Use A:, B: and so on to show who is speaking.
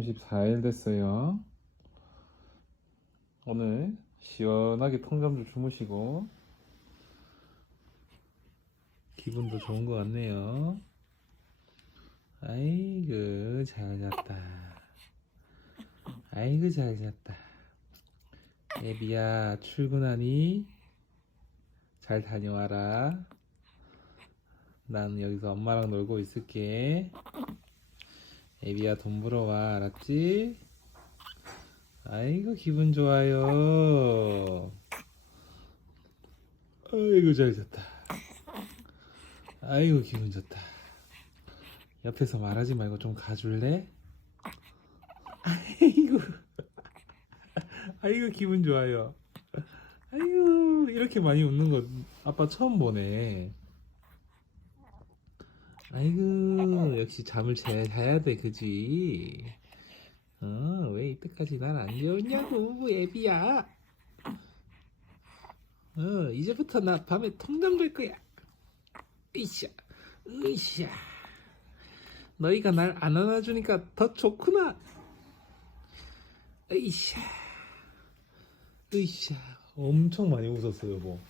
A: 34일 됐어요. 오늘 시원하게 통잠 좀 주무시고 기분도 좋은 것 같네요. 아이고 잘 잤다. 아이고 잘 잤다. 애비야 출근하니? 잘 다녀와라. 난 여기서 엄마랑 놀고 있을게. 애비야 돈 벌어와 알았지? 아이고 기분 좋아요. 아이고 잘 잤다. 아이고 기분 좋다. 옆에서 말하지 말고 좀 가줄래? 아이고 아이고 기분 좋아요. 아이고 이렇게 많이 웃는 거 아빠 처음 보네. 아이고 역시 잠을 잘 자야 돼 그지? 어 왜 이때까지 날 안 재웠냐고 애비야. 어 이제부터 나 밤에 통잠 잘 거야. 으쌰 으쌰 너희가 날 안 안아주니까 더 좋구나. 으쌰 으쌰 엄청 많이 웃었어요 뭐.